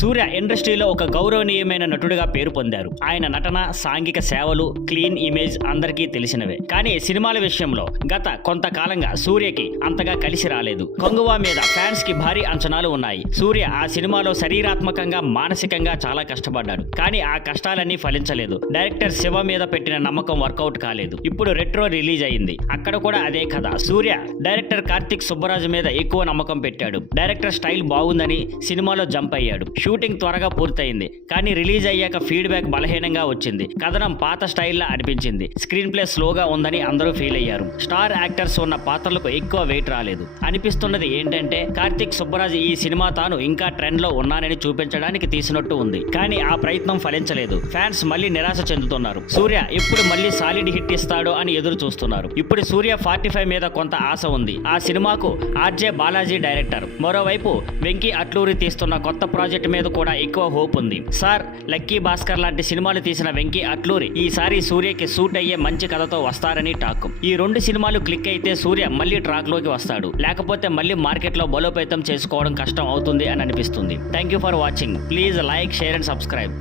సూర్య ఇండస్ట్రీలో ఒక గౌరవనీయమైన నటుడిగా పేరు పొందారు. ఆయన నటన, సాంఘిక సేవలు, క్లీన్ ఇమేజ్ అందరికీ తెలిసినవే. కానీ సినిమాల విషయంలో గత కొంతకాలంగా సూర్యకి అంతగా కలిసి రాలేదు. కొంగువా మీద ఫ్యాన్స్ కి భారీ అంచనాలు ఉన్నాయి. సూర్య ఆ సినిమాలో శరీరాత్మకంగా, మానసికంగా చాలా కష్టపడ్డాడు. కానీ ఆ కష్టాలన్నీ ఫలించలేదు. డైరెక్టర్ శివ మీద పెట్టిన నమ్మకం వర్కౌట్ కాలేదు. ఇప్పుడు రెట్రో రిలీజ్ అయింది. అక్కడ కూడా అదే కథ. సూర్య డైరెక్టర్ కార్తిక్ సుబ్బరాజు మీద ఎక్కువ నమ్మకం పెట్టాడు. డైరెక్టర్ స్టైల్ బాగుందని సినిమాలో జంప్ అయ్యాడు. షూటింగ్ త్వరగా పూర్తయింది. కానీ రిలీజ్ అయ్యాక ఫీడ్బ్యాక్ బలహీనంగా వచ్చింది. కథనం పాత స్టైల్లా అనిపించింది. స్క్రీన్ ప్లే స్లోగా ఉందని అందరూ ఫీల్ అయ్యారు. స్టార్ యాక్టర్స్ ఉన్న పాత్రలకు ఎక్కువ వెయిట్ రాలేదు. అనిపిస్తున్నది ఏంటంటే కార్తిక్ సుబ్బరాజు ఈ సినిమా తాను ఇంకా ట్రెండ్ లో ఉన్నానని చూపించడానికి తీసినట్టు ఉంది. కానీ ఆ ప్రయత్నం ఫలించలేదు. ఫ్యాన్స్ మళ్ళీ నిరాశ చెందుతున్నారు. సూర్య ఇప్పుడు మళ్ళీ సాలిడ్ హిట్ ఇస్తాడో అని ఎదురు చూస్తున్నారు. ఇప్పుడు సూర్య 45 మీద కొంత ఆశ ఉంది. ఆ సినిమాకు ఆర్జే బాలాజీ డైరెక్టర్. మరోవైపు వెంకీ అట్లూరి తీస్తున్న కొత్త ప్రాజెక్ట్ మీద కూడా ఎక్కువ హోప్ ఉంది. సార్, లక్కీ భాస్కర్ లాంటి సినిమాలు తీసిన వెంకీ అట్లూరి ఈసారి సూర్యకి సూట్ అయ్యే మంచి కథతో వస్తారని టాక్. ఈ 2 సినిమాలు క్లిక్ అయితే సూర్య మళ్ళీ ట్రాక్ లోకి వస్తాడు. లేకపోతే మళ్ళీ మార్కెట్ లో బలోపేతం చేసుకోవడం కష్టం అవుతుంది అని అనిపిస్తుంది. Thank you for watching. Please like, share and subscribe.